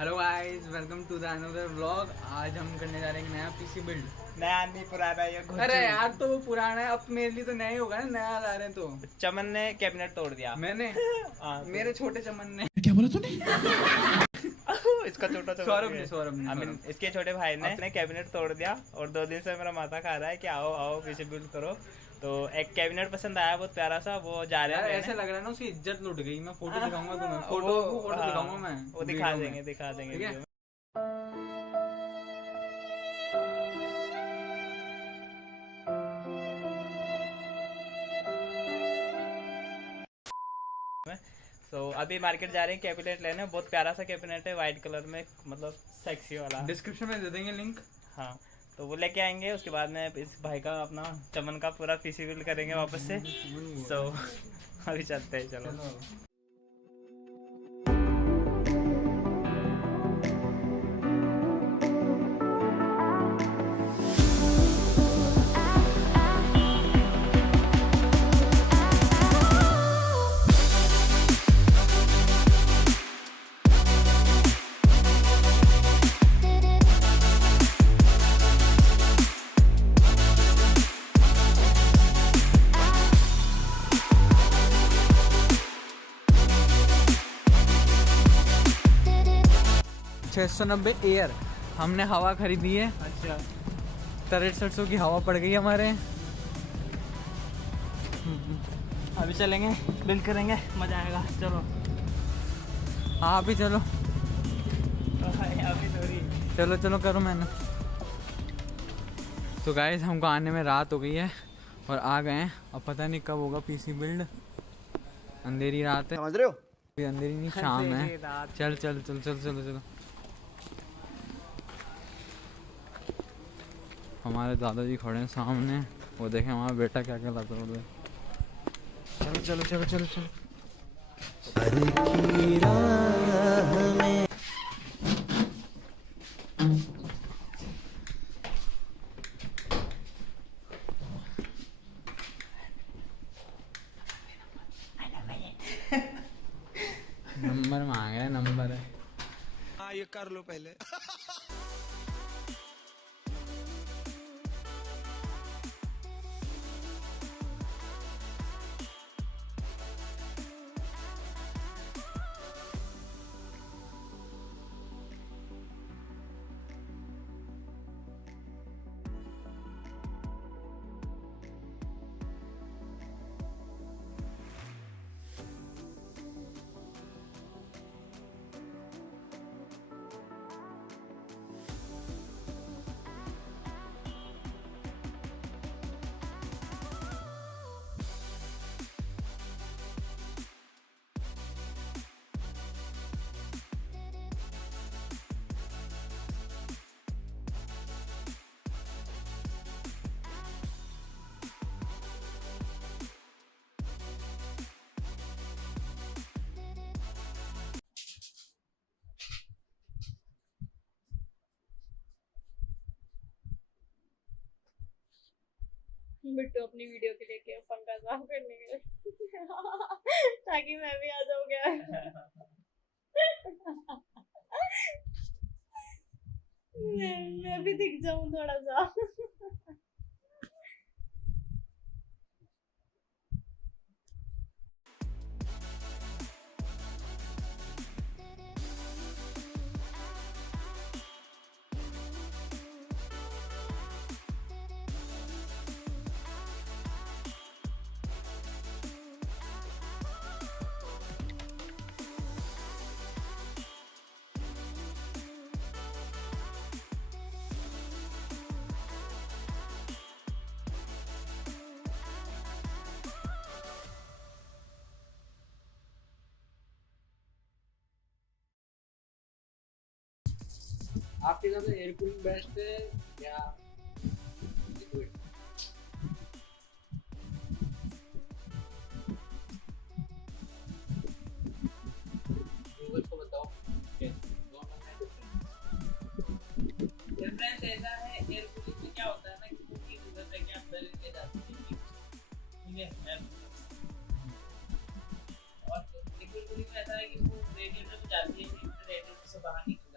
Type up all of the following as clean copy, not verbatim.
Hello guys, welcome to the another vlog. आज हम करने जा रहे हैं नया पीसी बिल्ड। नया नहीं पुराना ये अरे यार, तो वो पुराना है, अब मेरे लिए तो नया ही होगा ना, नया ला रहे हैं तो। चमन ने कैबिनेट तोड़ दिया। मैंने हाँ, मेरे छोटे चमन ने। क्या बोला तूने? इसका छोटा चमन सौरभ भी ने है। सौरभ ने I mean, सौरभ। इसके छोटे भाई ने अपने कैबिनेट तोड़ दिया और 2 दिन से मेरा माथा खा रहा है कि आओ आओ पीछे बिल्ड करो। तो एक कैबिनेट पसंद आया बहुत प्यारा सा, वो जा रहे यार हैं ऐसे लेने। लग रहा है ना, उसकी इज्जत लुट गई। मैं फोटो दिखाऊंगा तुम्हें, हाँ, फोटो हाँ, दिखाऊंगा मैं। वो दिखा वीडियो देंगे में। दिखा देंगे ठीक है? वीडियो में। तो अभी मार्केट जा रहे हैं कैबिनेट लेने। बहुत प्यारा सा कैबिनेट है, व्हाइट कलर में, मतलब सेक्सी वाला। डिस्क्रिप्शन में दे देंगे लिंक। हाँ, तो वो लेके आएंगे। उसके बाद में इस भाई का अपना चमन का पूरा पीसी बिल्ड करेंगे वापस से। सो अभी चलते हैं, चलो। चलो। 690 एयर हमने हवा खरीदी है। अच्छा, 6300 की हवा पड़ गई हमारे। अभी चलेंगे, बिल्ड करेंगे, मजा आएगा। चलो आप भी चलो। अभी थोड़ी। चलो चलो करो मैंने। तो गाइस, हमको आने में रात हो गई है और आ गए हैं। अब पता नहीं कब होगा पीसी बिल्ड। अंधेरी रात है, समझ रहे हो? अभी अंधेरी नहीं, शाम है। चल चल चल चल चलो चलो। हमारे दादाजी खड़े हैं सामने, वो देखें हमारा बेटा क्या क्या लाता है। चलो चलो चलो चलो चलो। नंबर मांग रहे हैं, नंबर है। हाँ, ये कर लो पहले। बिट्टू अपनी वीडियो के लेके पंखा साफ करने के लिए ताकि मैं भी आ जाऊँ क्या। मैं भी दिख जाऊं थोड़ा सा। आपके हिसाब से एयर कूलिंग बेस्ट है या लिक्विड? गूगल को बताओ। दोनों में डिफरेंस ऐसा है, एयर कूलिंग में क्या होता है ना कि उसकी जरूरत है कि आप बैलेंस ले जाते हैं, ठीक है। और लिक्विड कूलिंग में ऐसा है कि वो रेडिएटर में जाती है, रेडिएटर से बाहर निकल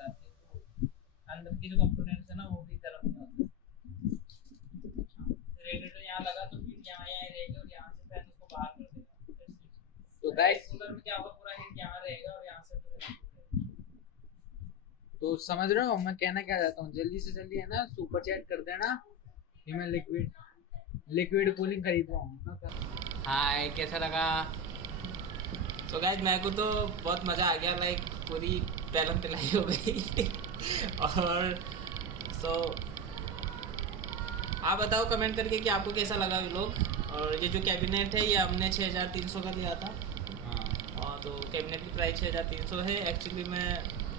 इनके जो कंपोनेंट्स है ना वो भी गर्म हो जाते हैं। रेडिएटर यहाँ लगा तो फिर यहाँ रहेगा और यहाँ से फैन उसको बाहर कर देगा। तो गाइस कूलर में क्या होगा, पूरा हीट यहाँ रहेगा और यहाँ से तो समझ रहे हो मैं कहना क्या चाहता हूँ, जल्दी से जल्दी है ना सुपर चैट कर देना कि मैं लिक्विड कूलिंग खरीदवाऊँ। हाय कैसा लगा? तो गाइस मेरे को तो बहुत मज़ा आ गया, लाइक पूरी पैलम पिलाई हो गई और सो आप बताओ कमेंट करके कि आपको कैसा लगा व्लॉग। और ये जो कैबिनेट है ये हमने 6300 का लिया था। हाँ और तो कैबिनेट की प्राइस 6300 है। एक्चुअली में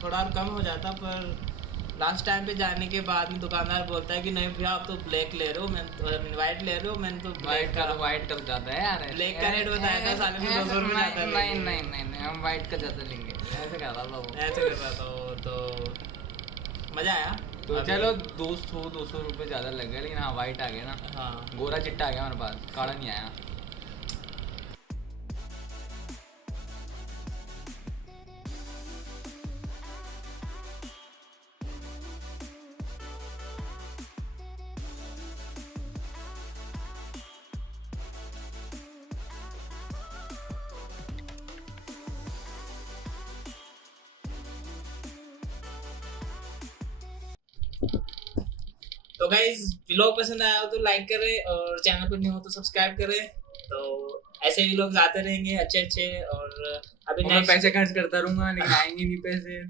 थोड़ा और कम हो जाता, पर लास्ट टाइम पे जाने के बाद में दुकानदार बोलता है कि नहीं भैया आप तो ब्लैक ले रहे हो, मैं वाइट ले रहे हो, मैंने तो वाइट का जाता है यार, ब्लैक का रेट बताया था साले में 200 रुपये जाता है। नहीं हम वाइट का ज्यादा लेंगे, ऐसे कह रहा था ऐसे कर रहा था तो मज़ा आया। तो चलो 200 रुपये ज़्यादा लग गए, लेकिन हाँ वाइट आ गया ना। हाँ गोरा चिट्टा आ गया हमारे पास, काला नहीं आया। तो गाइज व्लॉग पसंद आया हो तो लाइक करें और चैनल पर न्यू हो तो सब्सक्राइब करें। तो ऐसे व्लॉग्स आते रहेंगे अच्छे और अभी मैं पैसे खर्च करता रहूंगा लेकिन आएंगे नहीं पैसे।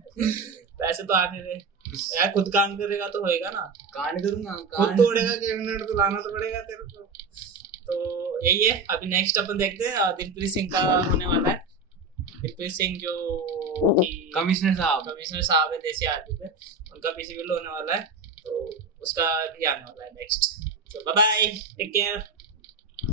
पैसे तो आने दे यार, खुद काम करेगा तो होएगा ना। कांड करूंगा, खुद तोड़ेगा कैबिनेट तो लाना तो पड़ेगा तेरे को। तो यही है, अभी नेक्स्ट अपन देखते हैं दिलप्रीत सिंह का होने वाला है। दिलप्रीत सिंह जो कमिश्नर साहब है देसी आदमी पे, उनका पीसी बिल होने वाला है तो उसका भी आने वाला है नेक्स्ट। तो बाय बाय, टेक केयर।